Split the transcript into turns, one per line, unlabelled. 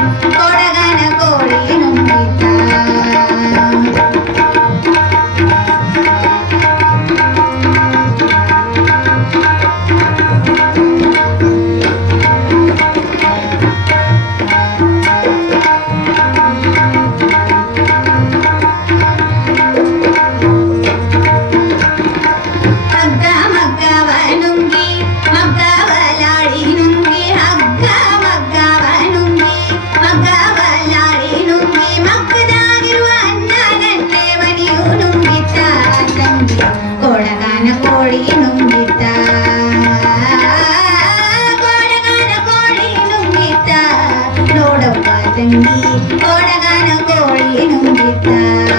Thank you. கோடகான கோழியினும் வித்தான்.